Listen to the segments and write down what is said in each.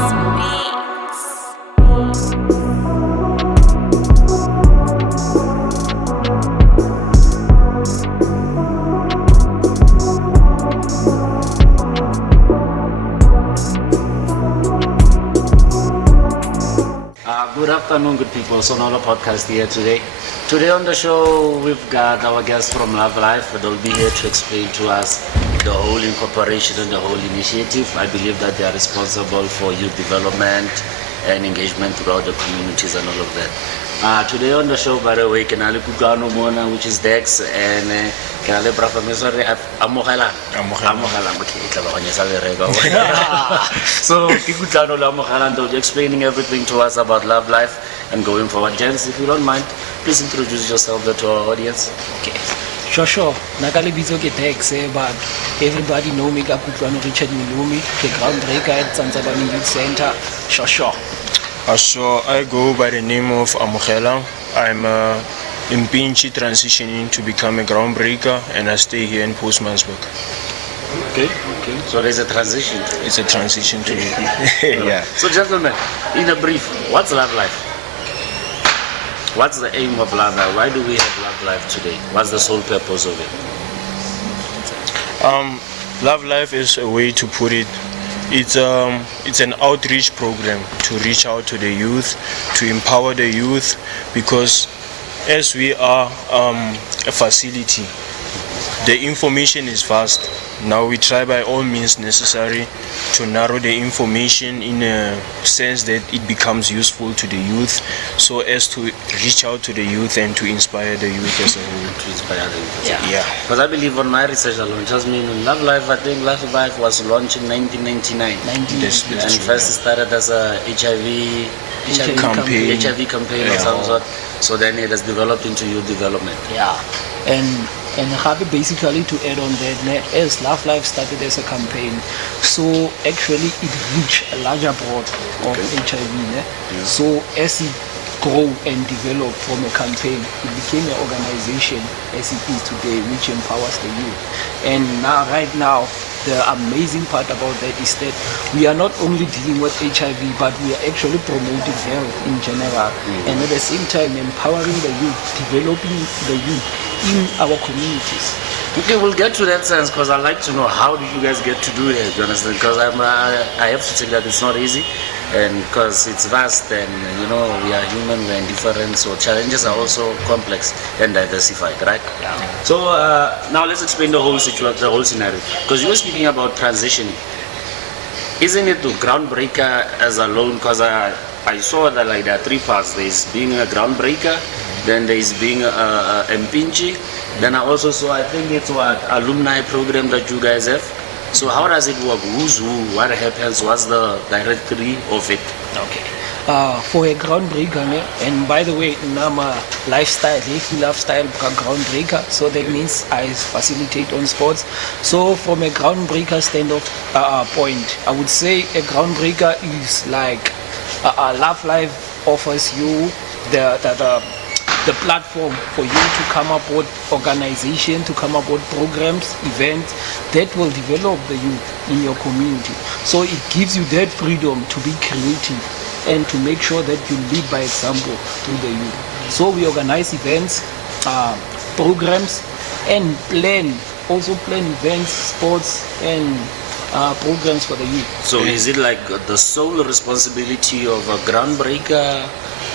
Good afternoon, good people. Sonolo podcast here today. Today on the show, we've got our guest from Love Life. They'll be here to explain to us the whole incorporation and the whole initiative. I believe that they are responsible for youth development and engagement throughout the communities and all of that. Today on the show, by the way, Kenale Kukano Mona, which is Dex, and Kenale Brafamesore Amohala. Okay, so Kikutano Lamohala, they'll be explaining everything to us about Love Life and going forward. Gents, if you don't mind, please introduce yourself to our audience. Okay. Sure. Nakali bizo ke Dex, but everybody know me Kakutlwano Richard Milumi, the groundbreaker at Sanzabani Youth Center. Sure. So I go by the name of Amokhela. I'm in Pinchi transitioning to become a groundbreaker, and I stay here in Postmansburg. Okay. So there's a transition. It's a transition to yeah. So gentlemen, in a brief, what's Love Life? What's the aim of Love Life? Why do we have Love Life today? What's the sole purpose of it? Love Life is a way to put it. It's an outreach program to reach out to the youth, to empower the youth, because as we are a facility, the information is vast. Now we try by all means necessary to narrow the information in a sense that it becomes useful to the youth, so as to reach out to the youth and to inspire the youth as a whole. To inspire the youth. Yeah. Because I believe on my research alone, just me in Love Life, I think Love Life was launched in 1999. And first it started as a HIV campaign of some sort. So then it has developed into youth development. Yeah. And Happy basically to add on that, as Love Life started as a campaign, so actually it reached a larger broad of HIV. Yeah. So as it grew and developed from a campaign, it became an organization as it is today, which empowers the youth. And right now, the amazing part about that is that we are not only dealing with HIV, but we are actually promoting health in general, and at the same time empowering the youth, developing the youth in our communities. Okay, we'll get to that sense, because I'd like to know, how do you guys get to do that? You understand? Because I have to take that it's not easy, and because it's vast, and we are human, we're indifferent, so challenges are also complex and diversified, right? Yeah. So now let's explain the whole situation, the whole scenario, because you were speaking about transitioning. Isn't it the groundbreaker as alone? Because I saw that there are three parts. There's being a groundbreaker, then there's being a Mpinchi, then I also saw, I think it's what alumni program that you guys have. So how does it work? Who's who? What happens? What's the directory of it? Okay. For a groundbreaker, and by the way, Nama lifestyle, groundbreaker, so that means I facilitate on sports. So from a groundbreaker point, I would say a groundbreaker is like Love Life offers you the platform for you to come up with organization, to come up with programs, events that will develop the youth in your community. So it gives you that freedom to be creative and to make sure that you lead by example to the youth. So we organize events, programs, and plan events, sports, and programs for the youth. So is it like the sole responsibility of a groundbreaker?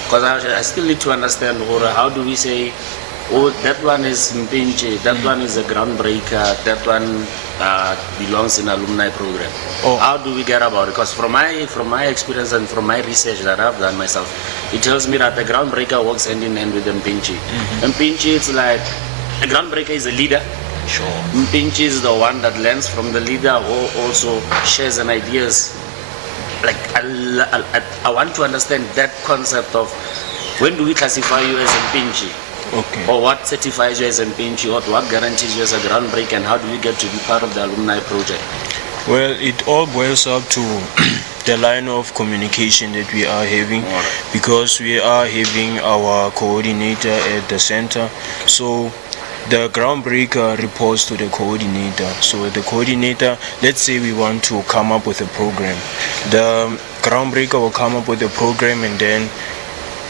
Because I still need to understand, how do we say, that one is Mpinche, that one is a groundbreaker, that one belongs in alumni program. How do we get about it? Because from my experience and from my research that I've done myself, it tells me that the groundbreaker works hand in hand with Mpinche. Mpinche, it's like, a groundbreaker is a leader. Sure. Mpinche is the one that learns from the leader, who also shares an ideas. Like, I want to understand that concept of, when do we classify you as a Mpinchi? Okay. Or what certifies you as a Mpinchi, or what guarantees you as a groundbreaker, and how do you get to be part of the alumni project? Well, it all boils up to the line of communication that we are having, because we are having our coordinator at the center. So the groundbreaker reports to the coordinator. So the coordinator, let's say we want to come up with a program. The groundbreaker will come up with a program, and then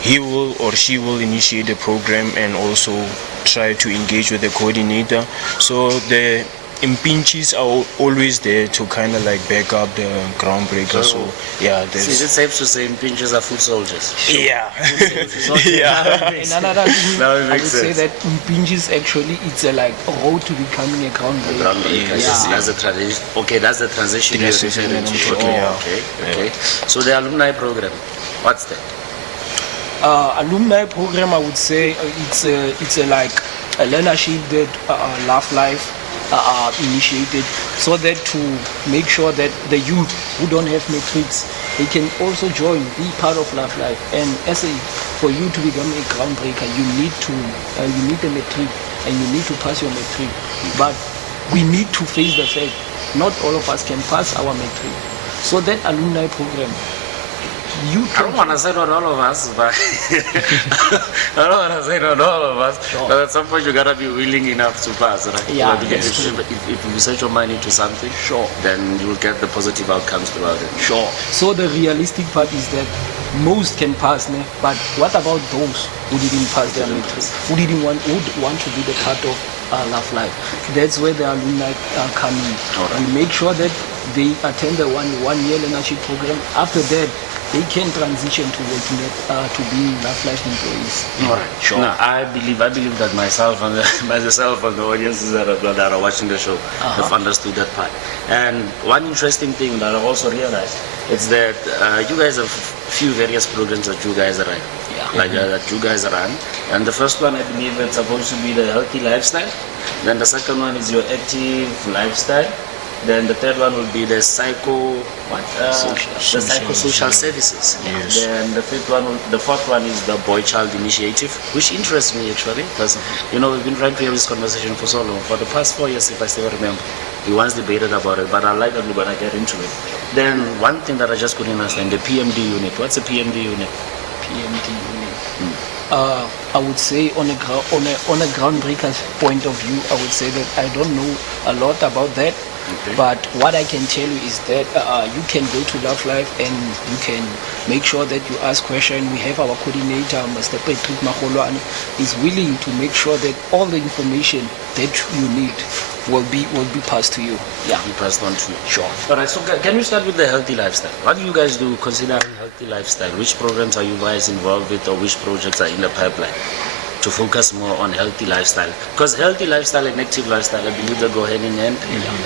he will or she will initiate the program and also try to engage with the coordinator. So the impinges are always there to kind of like back up the groundbreaker. So yeah, So is it safe to say impinges are foot soldiers? yeah. Yeah. Another thing, Now it I would makes say sense. that impinges actually it's a like a road to becoming a groundbreaker. Groundbreaker. Yeah. That's the transition. Okay, that's the transition you're Transition, referring to. sure. Okay, Yeah. okay. So the alumni program, what's that? Alumni program, I would say it's a like a learnership that Love Life initiated, so that to make sure that the youth who don't have matrix, they can also join, be part of Love Life. And for you to become a groundbreaker, you need a matric, and you need to pass your matric. But we need to face the fact not all of us can pass our matric. So that alumni program, you I don't want to say not all of us, but I don't want to say not all of us. Sure. But at some point you gotta be willing enough to pass, right? Yeah, Because that's true. if you set your mind into something, Sure. then you will get the positive outcomes throughout it. Sure. So the realistic part is that most can pass, ne? But what about those who didn't pass their matrix, who would want to be the part of Love Life? That's where the alumni come in. Alright. We make sure that they attend the one-year learnership program. After that, they can transition to working to being Love Life employees. All right, Sure. Now, I believe that myself and the audiences that are watching the show have understood that part. And one interesting thing that I also realized is that you guys have few various programs that you guys run. Yeah. That you guys run. And the first one, I believe, it's supposed to be the healthy lifestyle. Then the second one is your active lifestyle. Then the third one will be the psychosocial services. Yes. Then the fourth one is the boy-child initiative, which interests me actually, because we've been trying to have this conversation for so long. For the past 4 years, if I still remember, we once debated about it, but I like that we're gonna get into it. Then one thing that I just couldn't understand, the PMD unit. What's a PMD unit? PMD unit. I would say on a groundbreaker's point of view, I would say that I don't know a lot about that. Okay. But what I can tell you is that you can go to Love Life and you can make sure that you ask questions. We have our coordinator, Mr. Patrick Magolwane, is willing to make sure that all the information that you need will be passed to you. Yeah. Be passed on to you. Sure. All right, so can we start with the healthy lifestyle? What do you guys do considering healthy lifestyle? Which programs are you guys involved with, or which projects are in the pipeline to focus more on healthy lifestyle? Because healthy lifestyle and active lifestyle, I believe they go hand in hand.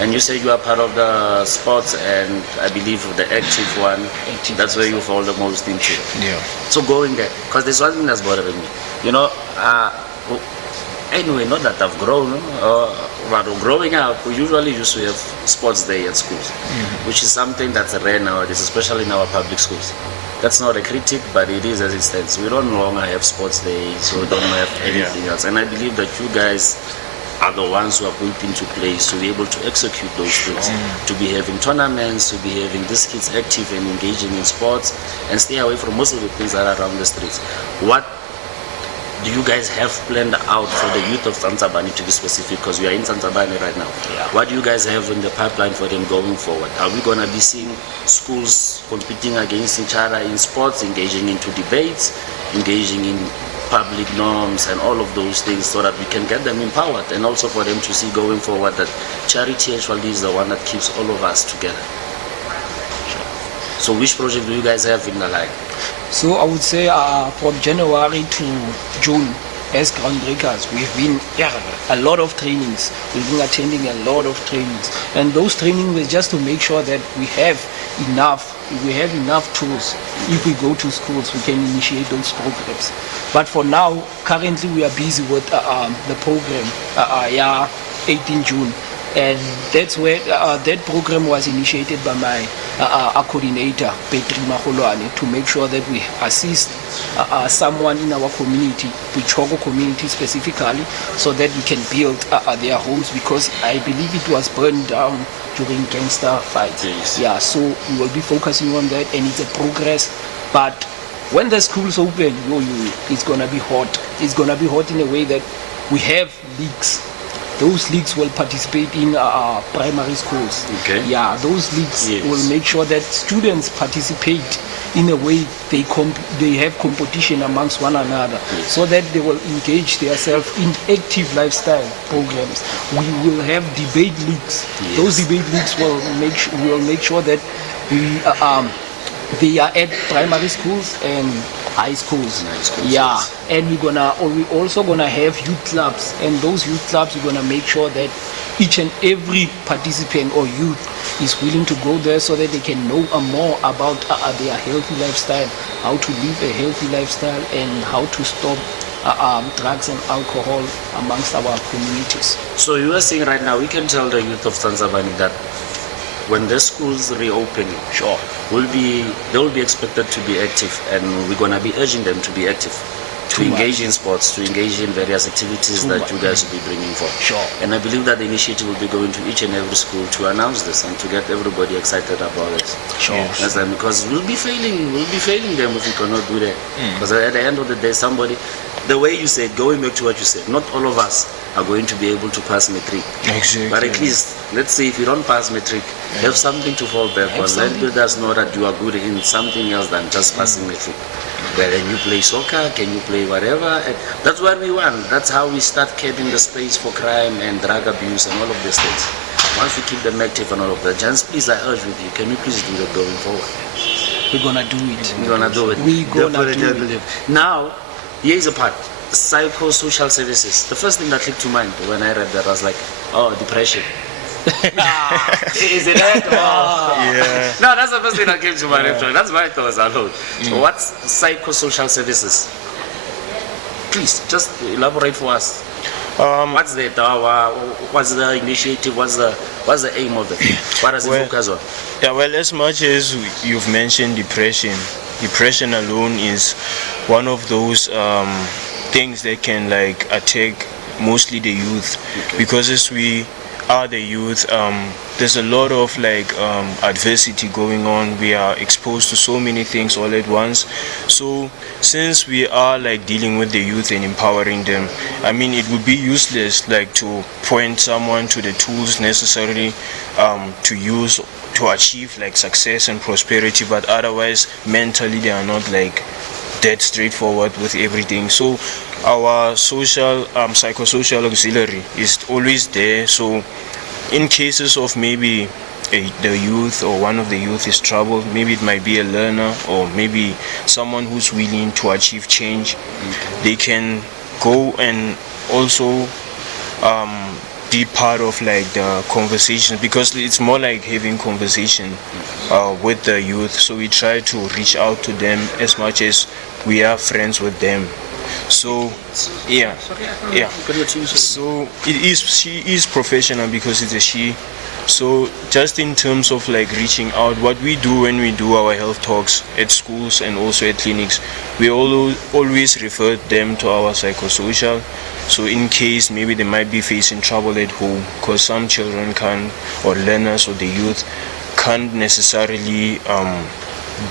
And you say you are part of the sports, and I believe the active one, Active that's where you fall the most into. Yeah. So going there, because there's one thing that's bothering me. Anyway, not that I've grown, but growing up, we usually used to have sports day at schools, which is something that's rare nowadays, especially in our public schools. That's not a critic, but it is as it stands. We don't longer have sports days, we don't have anything else. And I believe that you guys are the ones who are put into place to be able to execute those things, to be having tournaments, to be having these kids active and engaging in sports, and stay away from most of the things that are around the streets. What do you guys have planned out for the youth of Tsantsabane, to be specific, because we are in Tsantsabane right now? Yeah. What do you guys have in the pipeline for them going forward? Are we going to be seeing schools competing against each other in sports, engaging into debates, engaging in public norms and all of those things, so that we can get them empowered, and also for them to see going forward that charity actually is the one that keeps all of us together? So which project do you guys have in the line? So I would say from January to June, as groundbreakers, we've been a lot of trainings. We've been attending a lot of trainings, and those trainings were just to make sure that we have enough tools. If we go to schools, we can initiate those programs. But for now, currently we are busy with the program, 18 June. And that's where that program was initiated by my coordinator, Patrick Magolwane, to make sure that we assist someone in our community, Pichoko community specifically, so that we can build their homes, because I believe it was burned down during gangster fights. Yes. Yeah, so we will be focusing on that, and it's a progress. But when the schools open, it's gonna be hot. It's gonna be hot in a way that we have leagues. Those leagues will participate in primary schools. Okay. Yeah, those leagues Yes. will make sure that students participate in a way they have competition amongst one another, so that they will engage themselves in active lifestyle programs. We will have debate leagues. Yes. Those debate leagues will make sure that they are at primary schools and high schools. High schools, Yeah, yes. and we also gonna have youth clubs, and those youth clubs we're gonna make sure that each and every participant or youth is willing to go there, so that they can know more about their healthy lifestyle, how to live a healthy lifestyle, and how to stop drugs and alcohol amongst our communities. So you are saying right now, we can tell the youth of Tanzania that when the schools reopen, Sure. they will be expected to be active, and we're gonna be urging them to be active, to Too engage much. in sports, to engage in various activities Too that much. you guys will be bringing forth. Sure. And I believe that the initiative will be going to each and every school to announce this and to get everybody excited about it. Sure. Yes. That's them, because we'll be failing them if we cannot do that. Because at the end of the day, the way you said, going back to what you said, not all of us are going to be able to pass matric. Exactly. But at least, let's say if you don't pass matric, have something to fall back on. Let us know that you are good in something else than just passing matric. Whether you play soccer, can you play whatever? And that's what we want. That's how we start curbing the space for crime and drug abuse and all of these things. Once we keep them active and all of that, Jans, please, I urge with you, can you please do that going forward? We're gonna do it. We're gonna do it. We gonna Definitely, do I it. believe. Now, here's a part. Psychosocial services. The first thing that clicked to mind when I read that was like, oh, depression. Is it that? Yeah. No, that's the first thing that came to my mind. That's my thoughts alone. So what's psychosocial services? Please, just elaborate for us. What's the dawa? What's the initiative? What's the aim of it? What does it Well, focus on? Yeah, well, as much as you've mentioned depression alone is one of those things that can like attack mostly the youth, because as we are the youth, there's a lot of like adversity going on. We are exposed to so many things all at once. So since we are like dealing with the youth and empowering them, I mean, it would be useless like to point someone to the tools necessary to use to achieve like success and prosperity, but otherwise mentally they are not like that straightforward with everything. So our social psychosocial auxiliary is always there. So in cases of maybe the youth or one of the youth is troubled, maybe it might be a learner or maybe someone who's willing to achieve change, they can go and also be part of like the conversation, because it's more like having conversation with the youth. So we try to reach out to them as much as we are friends with them. So yeah. So she is professional because it's a she. So just in terms of like reaching out, what we do when we do our health talks at schools and also at clinics, we always refer them to our psychosocial. So in case maybe they might be facing trouble at home, because some children can, or learners or the youth can't necessarily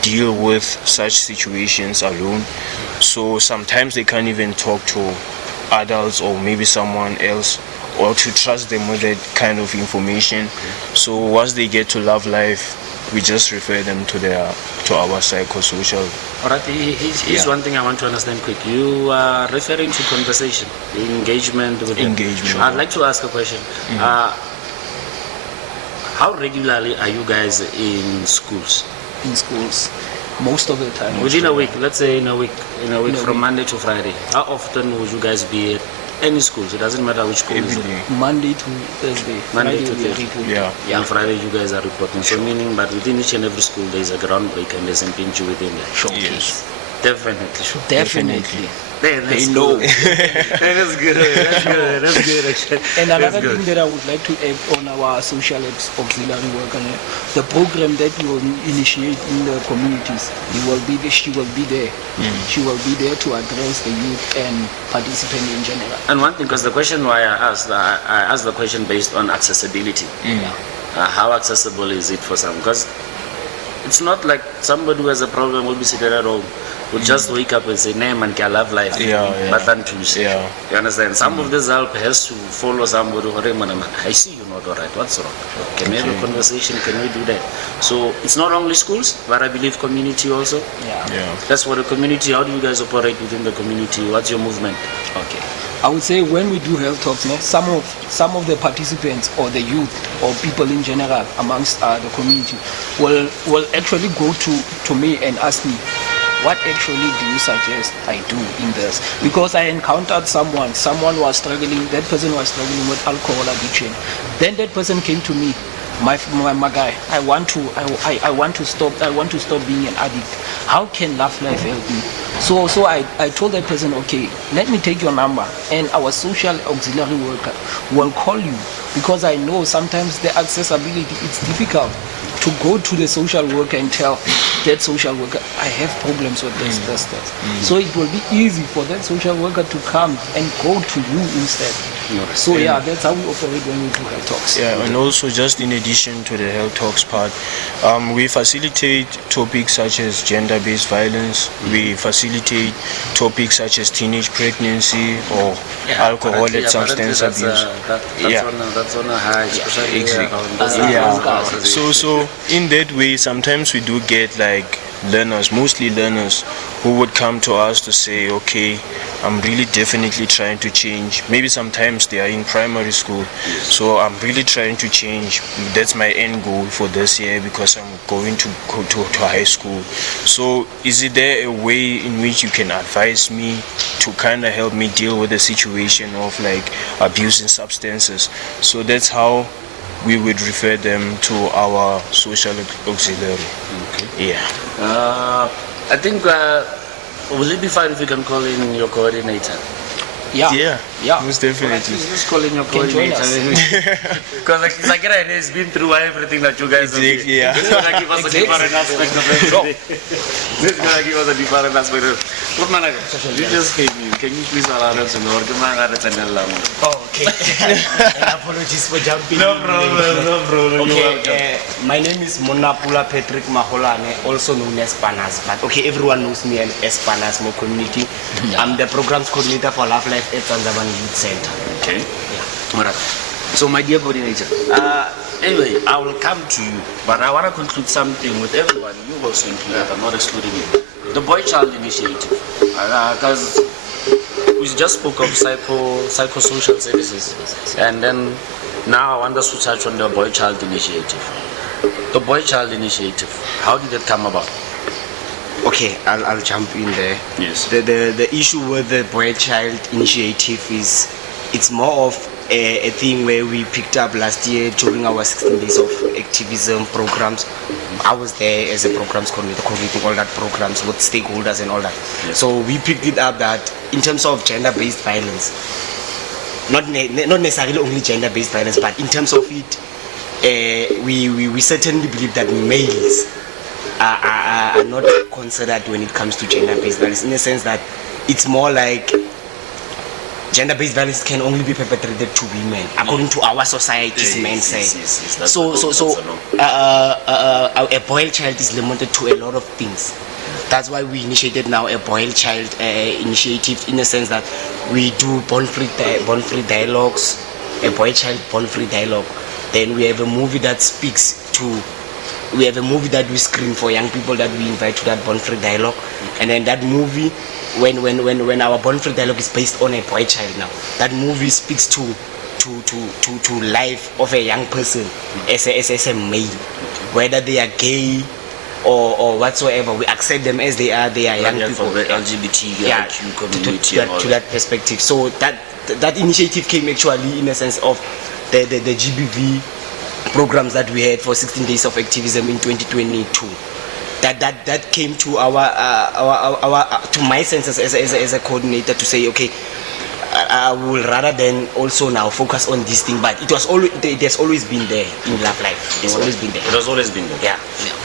deal with such situations alone. So sometimes they can't even talk to adults or maybe someone else, or to trust them with that kind of information. So once they get to love life, we just refer them to our psychosocial. All right, here's one thing I want to understand quick. You are referring to conversation, engagement with them. Engagement. I'd like to ask a question. How regularly are you guys in schools? In schools, most of the time. Within a week, let's say in a week a from week. Monday to Friday. How often would you guys be at any schools? It doesn't matter which school. Every is it. day. Monday to Thursday. Monday to Friday we are Thursday. reporting. Yeah. On Friday you guys are reporting. So meaning, but within each and every school there is a ground break and there's a pinch within there. Yes. Definitely sure. Definitely. Then They that's know. good. That's good. That's good. That's good. Actually. And another That's good. thing that I would like to add on our social auxiliary work, and the program that we will initiate in the communities, she will be there. She will be there to address the youth and participants in general. And one thing, because the question why I asked the question based on accessibility. How accessible is it for some? Because it's not like somebody who has a problem will be sitting at home. would just wake up and say, "Nah, man, I love life." Yeah. But then choose. Yeah. You understand? Some of this help has to follow somebody. "Hey, man, I see you're not alright. What's wrong? Can we have a conversation? Can we do that?" So it's not only schools, but I believe community also. Yeah. That's for the community. How do you guys operate within the community? What's your movement? Okay. I would say when we do health talks, some of the participants or the youth or people in general amongst the community will actually go to me and ask me, what actually do you suggest I do in this? Because I encountered someone was struggling, that person was struggling with alcohol addiction. Then that person came to me, my guy, I want to stop being an addict. How can Love Life help me? So I told that person, okay, let me take your number and our social auxiliary worker will call you, because I know sometimes the accessibility, it's difficult to go to the social worker and tell that social worker, I have problems with this. So it will be easy for that social worker to come and go to you instead. So that's how we operate when we do health talks. Yeah, and also just in addition to the health talks part, we facilitate topics such as gender-based violence. We facilitate topics such as teenage pregnancy or alcohol and substance abuse. That's on a high, especially So in that way, sometimes we do get like mostly learners, who would come to us to say, okay, I'm really definitely trying to change. Maybe sometimes they are in primary school, so I'm really trying to change. That's my end goal for this year, because I'm going to go to high school. So is there a way in which you can advise me to kind of help me deal with the situation of like abusing substances? So that's how we would refer them to our social auxiliary. Okay. I think will it be fine if we can call in your coordinator? Yeah. Most definitely. Just call in your coordinator. Because like it's been through everything that you guys have been. Yeah. This is going to give us a different aspect of everything. This is going to give us a different aspect of Good man, you just came in. Can you please allow us to know? Okay. And apologies for jumping. No problem. Okay, my name is Monapula Patrick Maholane, also known as Panas. But okay, everyone knows me as Panas, my community. I'm the programs coordinator for Love Life at Tanzaban Youth Center. Okay. All right. So, my dear coordinator, anyway, I will come to you, but I want to conclude something with everyone. You also included, I'm not excluding you. The Boy Child Initiative, because we just spoke of psychosocial services, and then now I want us to touch on the Boy Child Initiative. The Boy Child Initiative, how did it come about? Okay, I'll jump in there. Yes. The issue with the Boy Child Initiative is it's more of a thing where we picked up last year during our 16 days of activism programs. I was there as a programs coordinator, coordinating all that programs with stakeholders and all that. Yes. So we picked it up that in terms of gender-based violence, not necessarily only gender-based violence, but in terms of it, we certainly believe that males are not considered when it comes to gender-based violence, in the sense that it's more like gender-based violence can only be perpetrated to women, according to our society's men say. Yes, So a boy child is limited to a lot of things. That's why we initiated now a boy child initiative, in the sense that we do bond-free dialogues, a boy child bond-free dialogue. Then we have a movie that we have a movie that we screen for young people that we invite to that bond-free dialogue. And then that movie, when our bond-free dialogue is based on a boy child now, that movie speaks to life of a young person as a male, whether they are gay or whatsoever. We accept them as they are young people. For the LGBTQ community to that perspective. So that initiative came actually in a sense of the GBV programs that we had for 16 days of activism in 2022. That came to our to my senses as a coordinator to say, okay, I will rather than also now focus on this thing, but it has always been there in Love Life. It's always been there. It has always been there. Yeah.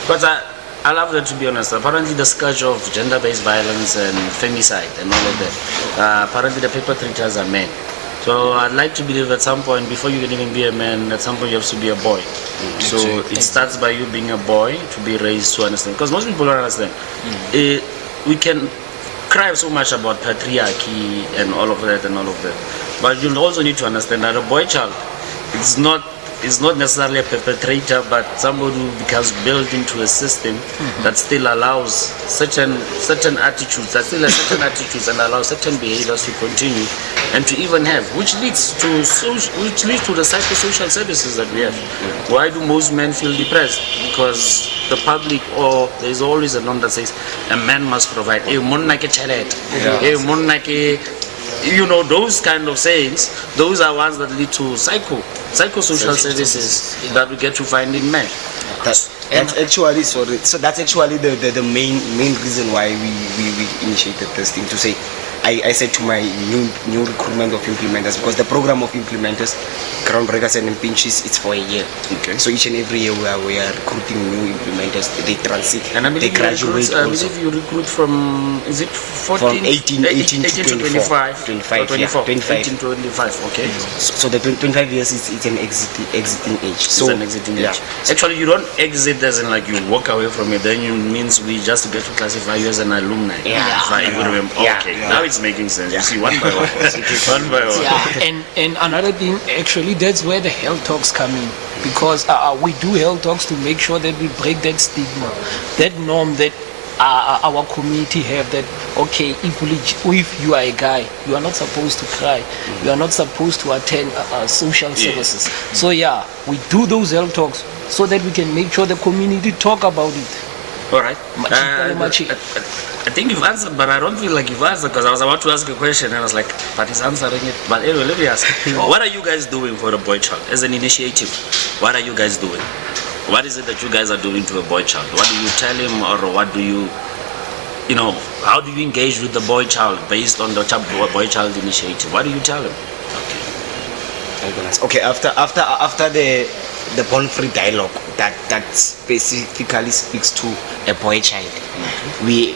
But I love that, to be honest. Apparently the scourge of gender-based violence and femicide and all of that, apparently the perpetrators are men. So I'd like to believe at some point, before you can even be a man, at some point you have to be a boy. So it starts by you being a boy to be raised to understand. Because most people don't understand. we can cry so much about patriarchy and all of that, but you also need to understand that a boy child is not necessarily a perpetrator, but somebody who becomes built into a system that still allows certain attitudes, and allows certain behaviors to continue and to even have, which leads to the psychosocial services that we have. Why do most men feel depressed? Because the public, or there's always a norm that says a man must provide. You know, those kind of sayings, those are ones that lead to psychosocial services that we get to find in men. That's actually so that's actually the main reason why we initiated this thing, to say I said to my new recruitment of implementers, because the program of implementers, groundbreakers and pinches, it's for a year. Okay. So each and every year we are recruiting new implementers. They transit, And I they believe graduate I also. believe you recruit from, is it 14? From 18 to 25. 25, 24. 25. 18 to 25, okay. So the 25 years it's an exiting age. So It's an exiting yeah. age. Actually, you don't exit as in like you walk away from it, then you means we just get to classify you as an alumni. Yeah. If I even remember. Yeah. Okay, Yeah. now it's making sense. You see, one by one. One by one. Yeah, and another thing, actually, that's where the health talks come in, because we do health talks to make sure that we break that stigma, that norm that our community have, that okay, if you are a guy, you are not supposed to cry, you are not supposed to attend social services. So yeah, we do those health talks so that we can make sure the community talk about it. All right. Machi. I think you've answered, but I don't feel like you've answered, because I was about to ask a question and I was like, but he's answering it. But anyway, let me ask. What are you guys doing for the boy child as an initiative? What are you guys doing? What is it that you guys are doing to a boy child? What do you tell him, or what do you how do you engage with the boy child based on the boy child initiative? What do you tell him? Okay, after the born free dialogue that specifically speaks to a boy child, we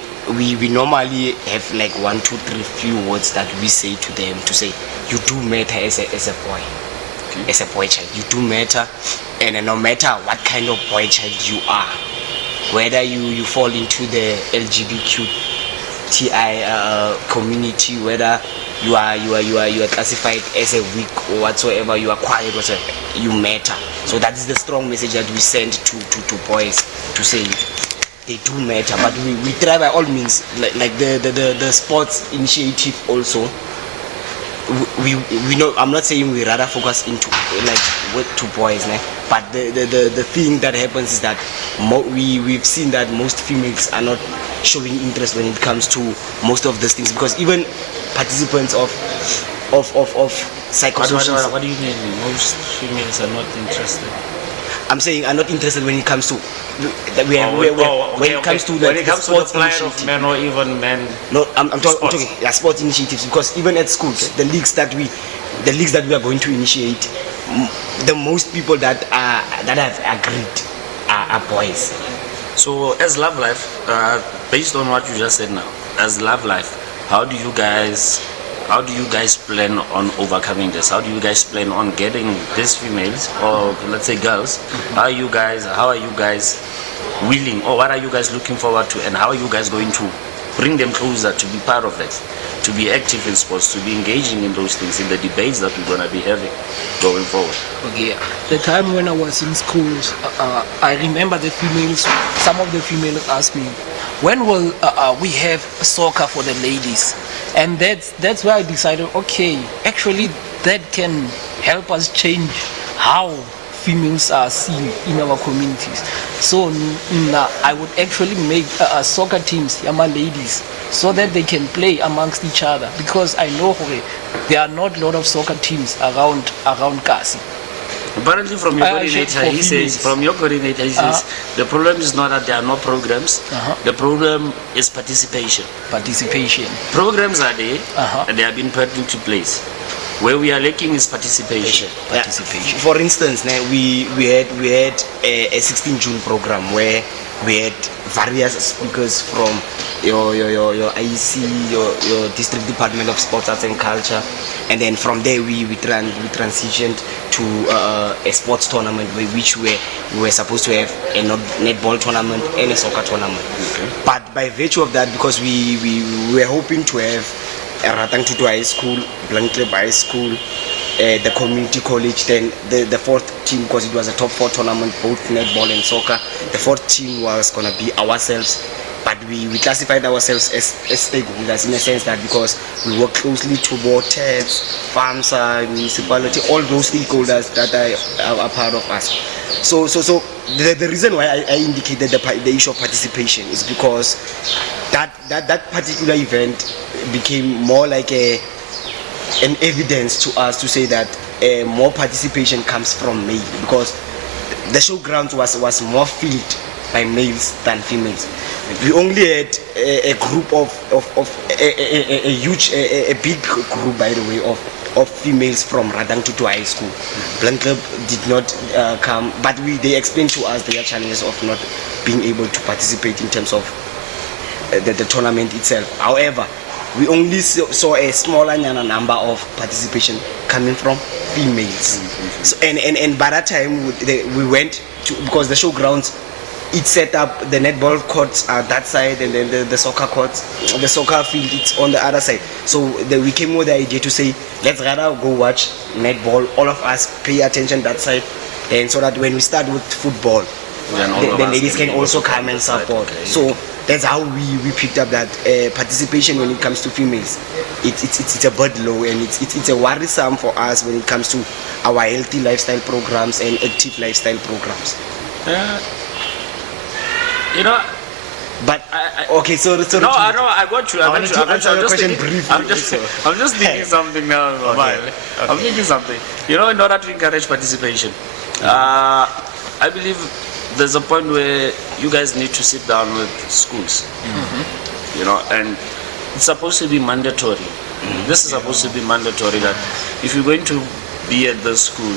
normally have like 1, 2, 3 few words that we say to them, to say you do matter as a boy. Okay. As a boy child, you do matter, and no matter what kind of boy child you are, whether you fall into the LGBTQI community, whether you are classified as a weak or whatsoever, you are quiet, whatsoever, you matter. So that is the strong message that we send to boys, to say they do matter. But we try by all means, like the sports initiative also. We know, I'm not saying we rather focus into to boys, but the thing that happens is that we've seen that most females are not showing interest when it comes to most of these things, because even participants of psychosocial. What do you mean most females are not interested? I'm saying are not interested when it comes to when it comes to the sports plight of initiative. men, or even men. No, I'm talking sports initiatives, because even at schools, the leagues that we are going to initiate, the most people that have agreed are boys. So as Love Life, based on what you just said now, as Love Life, how do you guys plan on overcoming this? How do you guys plan on getting these females, or let's say girls? How are you guys willing, or what are you guys looking forward to, and how are you guys going to bring them closer to be part of that, to be active in sports, to be engaging in those things, in the debates that we're going to be having going forward? Okay, the time when I was in schools, I remember some of the females asked me, when will we have soccer for the ladies? And that's why I decided, okay, actually that can help us change how females are seen in our communities. So I would actually make soccer teams, my ladies, so that they can play amongst each other, because I know there are not a lot of soccer teams around Kasi. Apparently from your coordinator, he says, the problem is not that there are no programs, the problem is participation. Programs are there, and they have been put into place. Where we are lacking is participation. For instance, we had a 16 June program where we had various speakers from your IEC, your District Department of Sports, Arts and Culture, and then from there we transitioned to a sports tournament which we were supposed to have a netball tournament and a soccer tournament. Okay. But by virtue of that, because we were hoping to have a Ratang Tutu High School, Blanklip High School, the community college, then the fourth team, because it was a top 4 tournament, both netball and soccer, the fourth team was going to be ourselves. But we classified ourselves as stakeholders in a sense that because we work closely towards FAMSA, municipality, all those stakeholders that are part of us. So the reason why I indicated the issue of participation is because that particular event became more like an evidence to us to say that more participation comes from male, because the showgrounds was more filled by males than females. We only had a group of a big group, by the way, of females from Ratang Tutu High School. Blanklip did not come, but they explained to us their challenges of not being able to participate in terms of the tournament itself. However, we only saw a smaller number of participation coming from females. So, and by that time we went to, because the showgrounds, it set up the netball courts at that side, and then the soccer courts, the soccer field, it's on the other side. So we came with the idea to say, let's rather go watch netball, all of us pay attention that side, and so that when we start with football, the ladies can also come and support. Okay. So that's how we picked up that participation when it comes to females. It's a bad low, and it's a worrisome for us when it comes to our healthy lifestyle programs and active lifestyle programs. You know, but okay, so no, I got you. I'm just thinking something now in my mind. Okay. I'm thinking something. You know, in order to encourage participation, I believe there's a point where you guys need to sit down with schools. You know, and it's supposed to be mandatory. This is supposed to be mandatory that if you're going to be at the school,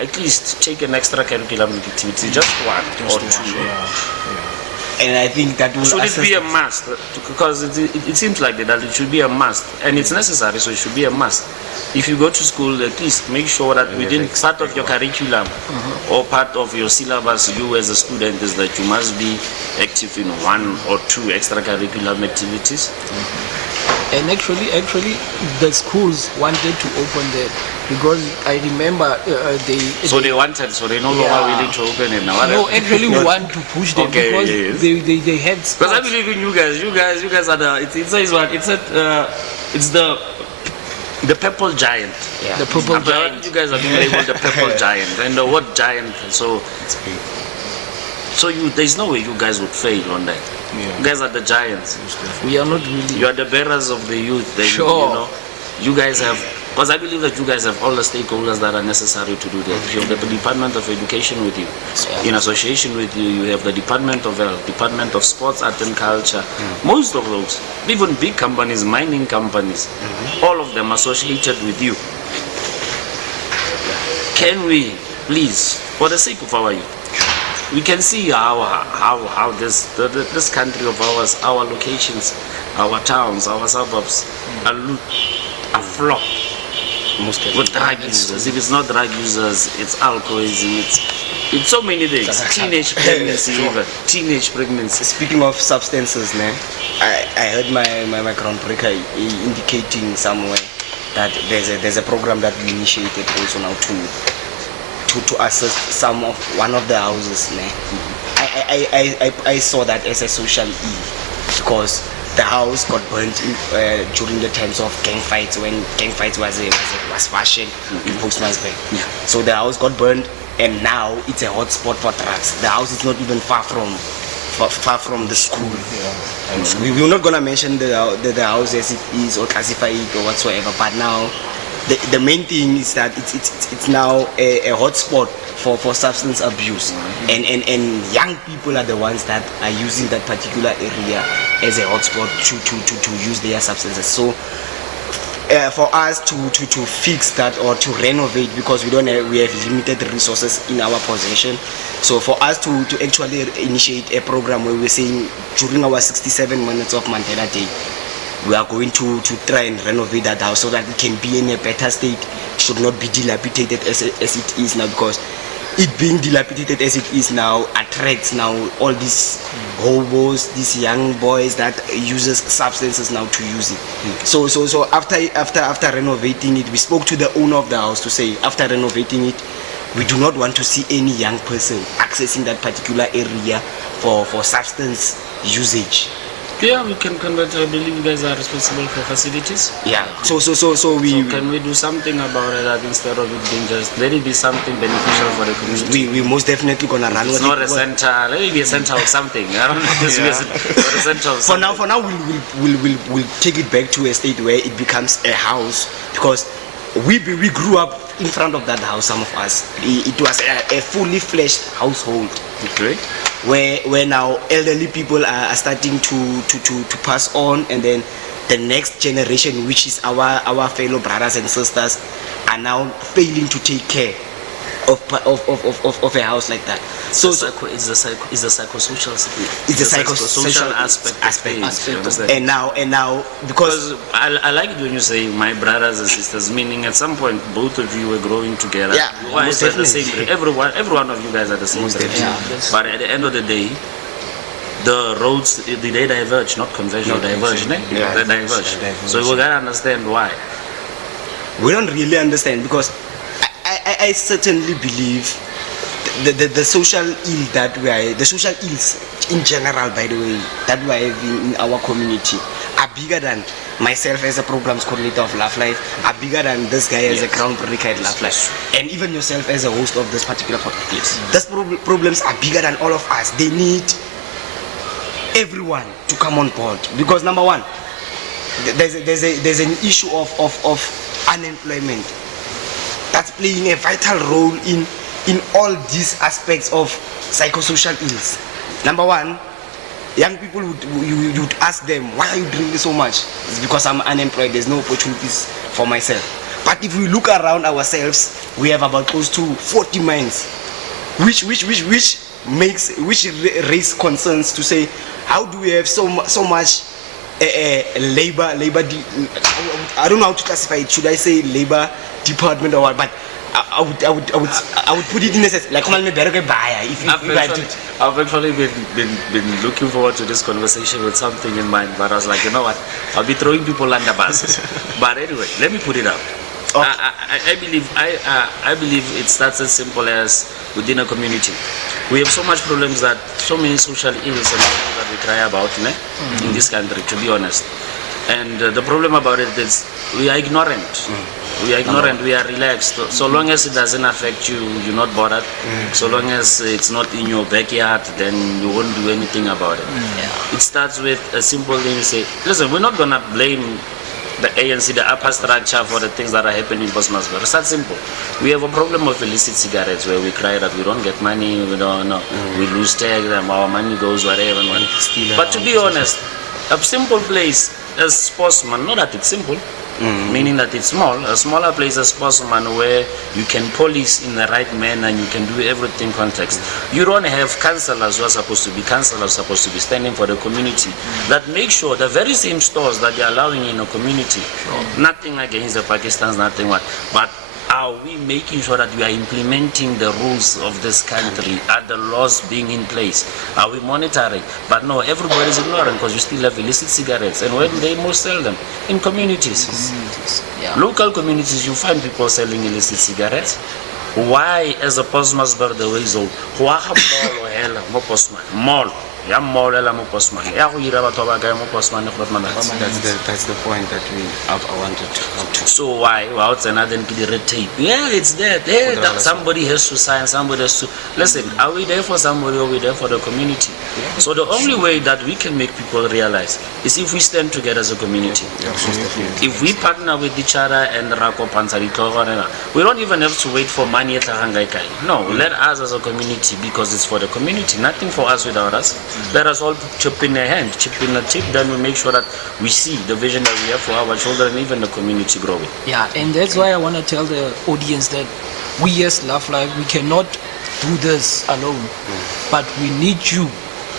at least take an extra curriculum activity, just one or two. And I think that will should it be a must? Because it seems like that it should be a must, and it's necessary, so it should be a must. If you go to school, at least make sure that within part of your curriculum or part of your syllabus, you as a student, is that you must be active in 1 or 2 extracurricular activities. And actually, the schools wanted to open that, because I remember they wanted, so they no longer willing to open it now. No, actually we want to push them, because they had sports. Because I believe in you guys. You guys are the. It says what? It's the purple giant. Yeah. The purple giant. You guys are being labeled the purple giant, and the word giant. So there's no way you guys would fail on that. Yeah. You guys are the giants. We are not really. You are the bearers of the youth. Then, sure. You know, you guys have, because I believe that you guys have all the stakeholders that are necessary to do that. You have the Department of Education with you. In association with you, you have the Department of Health, Department of Sports, Art and Culture. Most of those, even big companies, mining companies, all of them associated with you. Can we, please, for the sake of our youth, we can see how this country of ours, our locations, our towns, our suburbs are flocked with drug users. If it's not drug users, it's alcoholism, it's so many things. Teenage pregnancy, even teenage pregnancy. Speaking of substances, man, I heard my groundbreaker indicating somewhere that there's a program that we initiated also now to assist one of the houses. I saw that as a social E, because the house got burnt during the times of gang fights, when gang fights was fashion in Postmansburg. So the house got burned, and now it's a hotspot for drugs. The house is not even far from the school. We're not gonna mention the house as it is or classify it or whatsoever, but now the main thing is that it's now a hotspot for substance abuse, and young people are the ones that are using that particular area as a hotspot to use their substances. So for us to fix that or to renovate, because we have limited resources in our possession. So for us to actually initiate a program where we're saying during our 67 minutes of Mandela Day, we are going to try and renovate that house so that it can be in a better state, should not be dilapidated as it is now, because it being dilapidated as it is now attracts now all these hobos, these young boys that uses substances now to use it. So after renovating it, we spoke to the owner of the house to say, after renovating it, we do not want to see any young person accessing that particular area for substance usage. Yeah, we can convert. I believe you guys are responsible for facilities. Yeah. So can we do something about it, that instead of it being just, let it be something beneficial for the community? we most definitely gonna run with it's it. not a center. Let it be a center of something. I don't know. This is a center of For something. now, we'll take it back to a state where it becomes a house, because we grew up in front of that house. Some of us, it was a fully fledged household. Okay. Where now elderly people are starting to pass on, and then the next generation, which is our fellow brothers and sisters, are now failing to take care of a house like that. So it's the psychosocial aspect. And now because I like it when you say my brothers and sisters, meaning at some point both of you were growing together. Yeah, you guys most are the same definitely. every one of you guys are the same grade. Yeah. But at the end of the day, the roads they diverge, not converge, they diverge. Yeah, They diverge. So we gotta understand why. we don't really understand, because I certainly believe the social ill that we are, the social ills in general, by the way, that we are having in our community are bigger than myself as a programs coordinator of Love Life, are bigger than this guy as a groundbreaker at Love Life, and even yourself as a host of this particular podcast. These problems are bigger than all of us. They need everyone to come on board, because number one, there's an issue of unemployment that's playing a vital role in all these aspects of psychosocial ills. Number one, young people you'd ask them, why are you drinking so much? It's because I'm unemployed, there's no opportunities for myself. But if we look around ourselves, we have about close to 40 mines, which raise concerns to say, how do we have so much labor? I don't know how to classify it. Should I say labor department or what? But I would put it in a sense like I've actually been looking forward to this conversation with something in mind, but I was like, you know what, I'll be throwing people under buses. But anyway, let me put it up. Okay. I believe it starts as simple as within a community. We have so much problems, that so many social ills and that we cry about in this country, to be honest. And the problem about it is we are ignorant. We are ignorant, we are relaxed. So long as it doesn't affect you, you're not bothered. So long as it's not in your backyard, then you won't do anything about it. It starts with a simple thing. You say, listen, we're not going to blame the ANC, the upper structure, for the things that are happening in Bosmasburg. It's that simple. We have a problem of illicit cigarettes where we cry that we don't get money, we don't know, we lose tax, and our money goes wherever. But to be honest, a simple place as sportsman, not that it's simple, meaning that it's small, a smaller place as sportsman where you can police in the right manner and you can do everything context. You don't have councillors who are supposed to be standing for the community, that make sure the very same stores that they're allowing in a community, nothing against the Pakistans, nothing what, but are we making sure that we are implementing the rules of this country? Are the laws being in place? Are we monitoring? But no, everybody's ignorant, because you still have illicit cigarettes. And where do they most sell them? In communities. Yeah. Local communities, you find people selling illicit cigarettes. Why, as a postmaster, by the way, so mall. That's the point that I wanted to come to. So why? Without another red tape. Yeah, it's there. That somebody has to sign, somebody has to listen. Are we there for somebody, or are we there for the community? So the only way that we can make people realize is if we stand together as a community. If we partner with each other and we don't even have to wait for money. No, let us as a community, because it's for the community, nothing for us without us. let us all chip in a hand, chip in a tip, then we make sure that we see the vision that we have for our children and even the community growing. Yeah, and that's why I want to tell the audience that we as Love Life, we cannot do this alone, but we need you.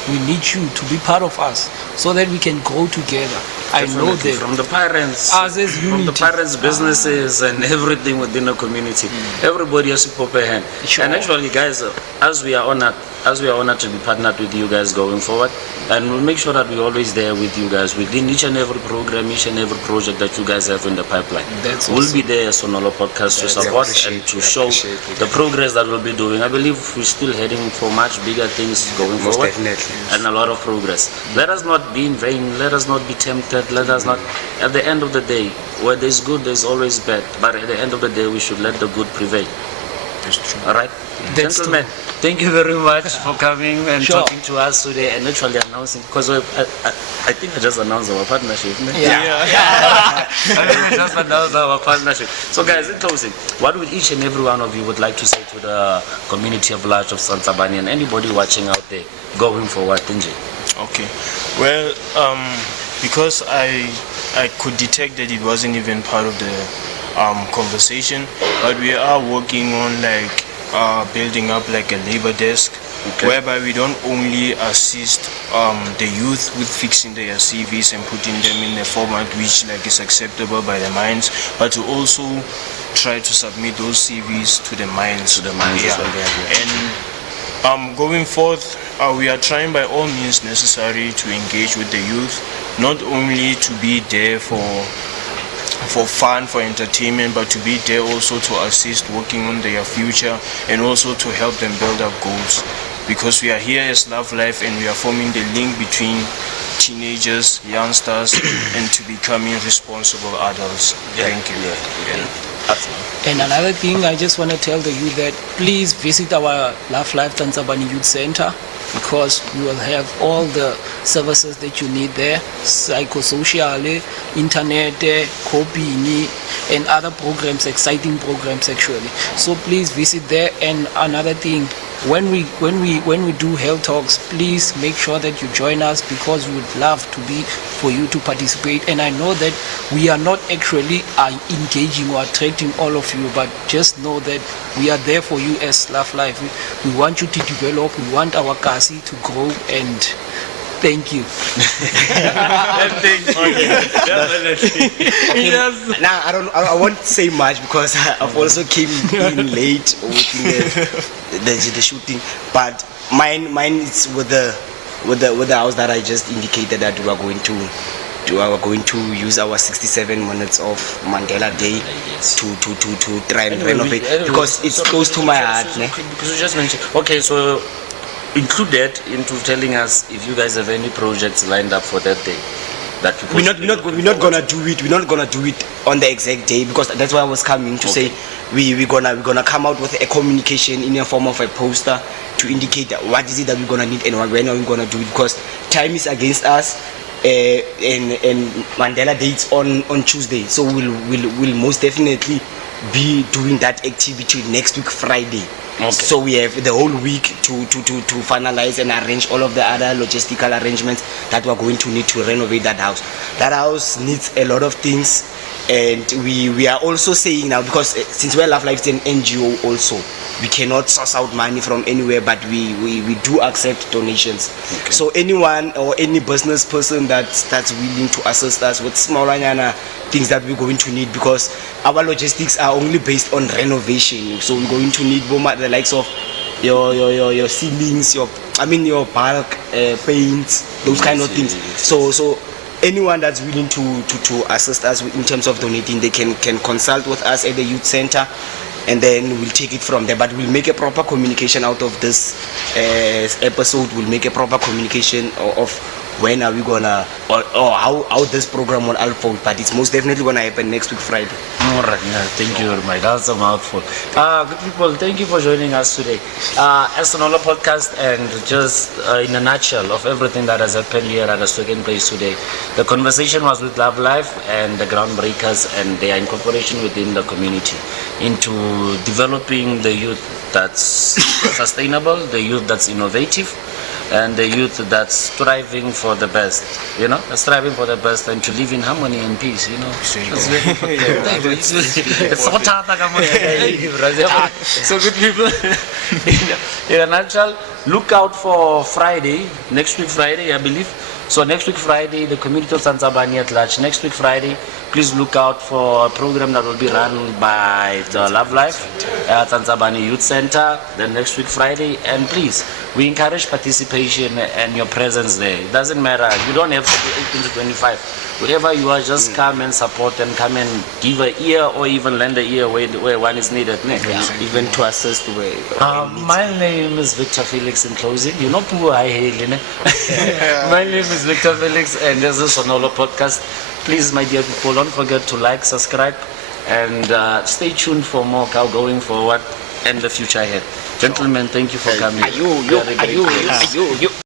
We need you to be part of us so that we can grow together. I know Definitely. that From the parents, us as from the unity. parents' businesses and everything within the community, everybody has to pop a hand. Sure. And actually, guys, as we are honored to be partnered with you guys going forward, and we'll make sure that we're always there with you guys within each and every program, each and every project that you guys have in the pipeline. That's We'll awesome. be there as Sonolo Podcast to support and to show the progress that we'll be doing. I believe we're still heading for much bigger things going Most forward. definitely. And a lot of progress. Let us not be in vain. Let us not be tempted. Let us not. At the end of the day, where there's good, there's always bad. But at the end of the day, we should let the good prevail. That's true. All right, That's gentlemen. Thank you very much for coming and Sure. talking to us today and actually announcing, because I think I just announced our partnership. No? Yeah. I just announced our partnership. So guys, in closing, what would each and every one of you would like to say to the community of large of Santabani and anybody watching out there going forward, Tinji? Okay. Well, because I could detect that it wasn't even part of the conversation, but we are working on like building up like a labor desk, whereby we don't only assist the youth with fixing their CVs and putting them in a format which like is acceptable by the mines, but to also try to submit those CVs to the mines. as well, And going forth, we are trying by all means necessary to engage with the youth, not only to be there for fun, for entertainment, but to be there also to assist working on their future and also to help them build up goals. Because we are here as Love Life and we are forming the link between teenagers, youngsters, and to becoming responsible adults. Thank you. And another thing, I just want to tell the youth that please visit our Love Life Tansabani Youth Center, because we will have all the services that you need there, psychosocial, internet, copying, and other programs, exciting programs actually. So please visit there. And another thing, when we do health talks, please make sure that you join us, because we would love for you to participate. And I know that we are not actually engaging or attracting all of you, but just know that we are there for you as Love Life. We want you to develop, we want our Kasi to grow, and thank you. Now I won't say much because I've also came in late with the shooting, but mine is with the house that I just indicated that we are going to use our 67 minutes of Mandela Day to try and renovate, because it's close to my heart. Because you just mentioned, okay, so include that into telling us if you guys have any projects lined up for that day. That We're not gonna do it. We're not gonna do it on the exact day, because that's why I was coming to say we're gonna come out with a communication in a form of a poster to indicate what is it that we're gonna need and when are we gonna do it, because time is against us. And Mandela Date's on Tuesday, so we'll most definitely be doing that activity next week Friday. Okay. So we have the whole week to finalize and arrange all of the other logistical arrangements that we're going to need to renovate that house. That house needs a lot of things, and we are also saying now, because since we're Love Life, it's an NGO also, we cannot source out money from anywhere, but we do accept donations. Okay. So anyone or any business person that's willing to assist us with smaller things that we're going to need, because our logistics are only based on renovation. So we're going to need the likes of your ceilings, your bulk paints, those kind of things. So anyone that's willing to assist us in terms of donating, they can consult with us at the youth center, and then we'll take it from there. But we'll make a proper communication out of this episode. We'll make a proper communication of when are we gonna or how this program will unfold, but it's most definitely gonna happen next week Friday. All right, thank you very much. That's a mouthful. Good people, thank you for joining us today. As Sonolo Podcast, and just in a nutshell of everything that has happened here and has taken place today, the conversation was with Love Life and the Groundbreakers and their incorporation within the community into developing the youth that's sustainable, the youth that's innovative, and the youth that's striving for the best, striving for the best and to live in harmony and peace, It's very important. It's so tough, so good people. In a nutshell, look out for Friday, next week Friday, I believe. So next week Friday, the community of Tanzabani at large. Next week Friday, please look out for a program that will be run by the Love Life Tanzabani Youth Center. Then next week Friday, and please, we encourage participation and your presence there. It doesn't matter. You don't have to be 18 to 25. Wherever you are, just come and support and come and give an ear or even lend an ear where one is needed. Even to assist where My name is Victor Felix in closing. You know who I hail, My name is Victor Felix and this is Sonolo podcast. Please, my dear people, don't forget to like, subscribe, and stay tuned for more going forward and the future ahead. Gentlemen, thank you for coming. you